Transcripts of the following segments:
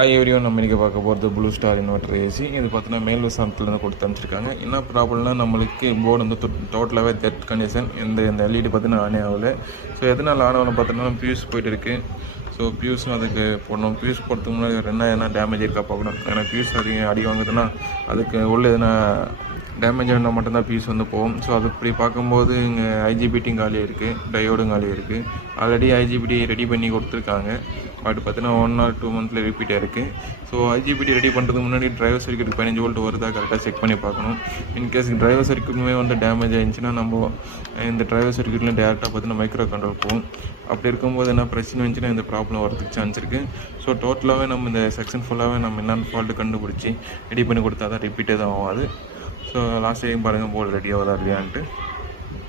ஐவரியும் நம்ம இன்றைக்கி பார்க்க போகிறது ப்ளூ ஸ்டார் இன்வெர்டர் ஏசி. இது பார்த்தீங்கன்னா மேல் விசாரத்துலேருந்து கொடுத்து அனுப்பிச்சிருக்காங்க. என்ன ப்ராப்ளம்னா நம்மளுக்கு போர்டு வந்து டோட்டலாகவே டெட் கண்டிஷன். இந்த எல்இடி பார்த்தீங்கன்னா ஆனே ஆகலை. ஸோ எதனால் ஆன் ஆகணும் பார்த்தீங்கன்னா பியூஸ் போய்ட்டு இருக்குது. ஸோ பியூஸும் அதுக்கு போடணும். பியூஸ் போடுறதுக்கு முன்னாடி எதனா டேமேஜ் இருக்கா பார்க்கணும். ஏன்னா பியூஸ் அடி வாங்குதுன்னா அதுக்கு உள்ள எதனா டேமேஜ் ஆனால் மட்டும்தான் பீஸ் வந்து போகும். ஸோ அது இப்படி பார்க்கும்போது இங்கே ஐஜிபிடியும் காலி இருக்குது, டயோடும் காலி இருக்குது. ஆல்ரெடி ஐஜிபிடி ரெடி பண்ணி கொடுத்துருக்காங்க. பட் பார்த்தீங்கன்னா 1 or 2 மந்த்தில் ரிப்பீட் ஆகிருக்கு. ஸோ ஐஜிபிடி ரெடி பண்ணுறதுக்கு முன்னாடி டிரைவர் சர்க்யூட் 15 வோல்ட் வருதா கரெக்டாக செக் பண்ணி பார்க்கணும். இன்கேஸ் டிரைவர் சர்க்யூட்டுமே வந்து டேமேஜ் ஆகிடுச்சுன்னா நம்ம இந்த டிரைவர் சர்க்யூட்டில் டேரெக்டாக பார்த்தீங்கன்னா மைக்ரோ கண்ட்ரோல் போகும். அப்படி இருக்கும்போது என்ன பிரச்சனை வந்துச்சுன்னா இந்த ப்ராப்ளம் வரதுக்கு சான்ஸ் இருக்குது. ஸோ டோட்டலாகவே நம்ம இந்த செக்ஷன் ஃபுல்லாகவே நம்ம என்னென்ன ஃபால்ட்டு கண்டுபிடிச்சி ரெடி பண்ணி கொடுத்தா தான் ரிப்பீட் எதுவும் ஆகாது. ஸோ லாஸ்ட் டைம் பாருங்கள் போர்டு ரெடி ஆகுதா இல்லையான்ட்டு.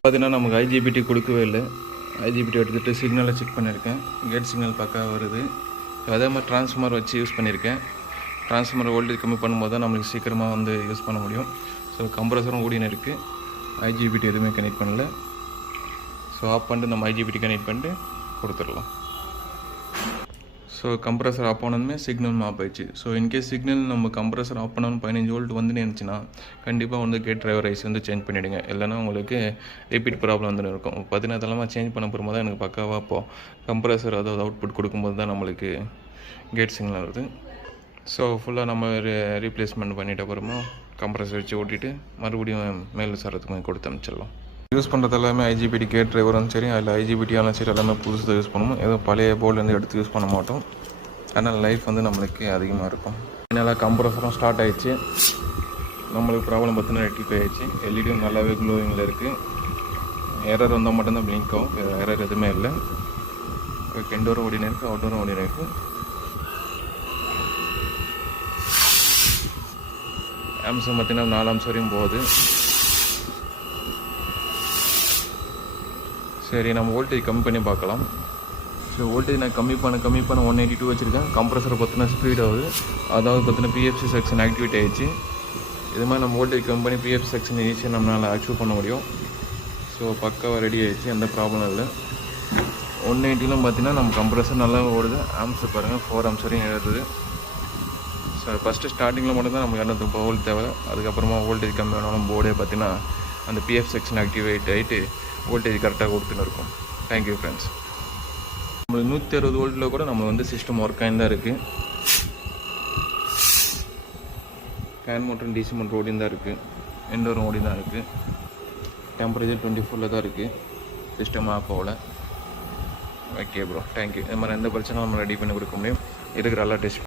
பார்த்தீங்கன்னா நமக்கு ஐஜிபிடி கொடுக்கவே இல்லை. ஐஜிபிடி எடுத்துகிட்டு சிக்னலை செக் பண்ணியிருக்கேன். கேட் சிக்னல் பக்கா வருது. ஸோ அதே மாதிரி ட்ரான்ஸ்ஃபார்மர் வச்சு யூஸ் பண்ணியிருக்கேன். ட்ரான்ஸ்ஃபார்மர் வோல்டேஜ் கம்மி பண்ணும்போது தான் நம்மளுக்கு சீக்கிரமாக வந்து யூஸ் பண்ண முடியும். ஸோ கம்ப்ரஸரும் ஓடின்னு இருக்குது. ஐஜிபிடி எதுவுமே கனெக்ட் பண்ணல. ஸோ ஆஃப் பண்ணிட்டு நம்ம ஐஜிபிடி கனெக்ட் பண்ணிட்டு கொடுத்துடலாம். ஸோ கம்ப்ரஸர் ஆஃப் பண்ணணுமே சிக்னல் ஆஃப் ஆயிடுச்சு. ஸோ இன்கேஸ் சிக்னல் நம்ம கம்ப்ரஸர் ஆஃப் பண்ணணும் 15 வோல்ட் வந்து இருந்துச்சுன்னா கண்டிப்பாக வந்து கேட் டிரைவர் ஐசி வந்து சேஞ்ச் பண்ணிவிடுங்க. இல்லைனா உங்களுக்கு ரிப்பீட் ப்ராப்ளம் வந்து இருக்கும். 14 சேஞ்ச் பண்ண போகும்போது தான் எனக்கு பக்காவாக இப்போது கம்ப்ரஸர் அதாவது அவுட்புட் கொடுக்கும்போது தான் நம்மளுக்கு கேட் சிக்னல் வருது. ஸோ ஃபுல்லாக நம்ம ரீப்ளேஸ்மெண்ட் பண்ணிட்ட அப்புறமா கம்ப்ரஸர் வச்சு ஓட்டிட்டு மறுபடியும் மேல் விசாரத்துக்கு கொடுத்து அனுப்பிச்சிடலாம். யூஸ் பண்ணுறது எல்லாமே ஐஜிபிடி கேட் டிரைவரும் சரி, அதில் ஐஜிபிடியாலும் சரி எல்லாமே புதுசு யூஸ் பண்ணுவோம். எதுவும் பழைய போர்ட்லேருந்து எடுத்து யூஸ் பண்ண மாட்டோம். அதனால் லைஃப் வந்து நம்மளுக்கு அதிகமாக இருக்கும். அதனால் கம்ப்ரஸரும் ஸ்டார்ட் ஆகிடுச்சு. நம்மளுக்கு ப்ராப்ளம் பார்த்தீங்கன்னா ரெக்டிஃபை ஆகிடுச்சு. எல்இடியும் நல்லாவே க்ளோவிங்கில் இருக்குது. எரர் வந்தால் மட்டும்தான் பிளிங்க் ஆகும். எரர் எதுவுமே இல்லை. ஓகே, இன்டோரும் ஓடினே இருக்குது, அவுட்டோரும் ஓடினே இருக்குது. ஆம்சம் பார்த்தீங்கன்னா 4 ஆம்ஸ் வரையும் போகுது. சரி, நம்ம வோல்டேஜ் கம்மி பண்ணி பார்க்கலாம். ஸோ வோல்டேஜ் நான் கம்மி பண்ண 182 வச்சுருக்கேன். கம்ப்ரஸர் பார்த்தீங்கன்னா ஸ்பீட் ஆகுது. அதாவது பார்த்தீங்கன்னா பிஎஃப்சி செக்ஷன் ஆக்டிவேட் ஆகிடுச்சு. இது மாதிரி நம்ம வோல்டேஜ் கம்மி பண்ணி பிஎஃப்சி செக்ஷன் ஈஸியாக நம்மளால் அச்சீவ் பண்ண முடியும். ஸோ பக்காவாக ரெடி ஆகிடுச்சு, எந்த ப்ராப்ளம் இல்லை. 180லாம் பார்த்தீங்கன்னா நம்ம கம்ப்ரஸர் நல்லா ஓடுது. ஆம்ஸ் பாருங்கள் 4 ஆம்ஸ் வரையும் ஏறுது. ஸோ ஃபஸ்ட்டு ஸ்டார்டிங்கில் மட்டும்தான் நமக்கு 230 வோல்ட் தேவை. அதுக்கப்புறமா வோல்டேஜ் கம்மி ஆனாலும் போர்டே பார்த்தீங்கன்னா அந்த பிஎஃப் செக்ஷன் ஆக்டிவேட் ஆகிட்டு வோல்டேஜ் கரெக்டாக கொடுத்துன்னு இருக்கும். Thank you friends. நம்மளுக்கு 160 வோல்ட்டில் கூட நம்ம வந்து சிஸ்டம் ஒர்க் ஆகி தான் இருக்குது. ஃபேன் மோட்டரும் டிசி மோட்டர் ஓடி தான் இருக்குது. இன்டோரும் ஓடி தான் இருக்குது. டெம்பரேச்சர் 24 தான் இருக்குது. சிஸ்டம் ஆஃப் ஆகல. Okay bro, thank you. இது மாதிரி எந்த பிரச்சனையும் நம்ம ரெடி பண்ணி கொடுக்க முடியும். இருக்கிற எல்லா டெஸ்ட்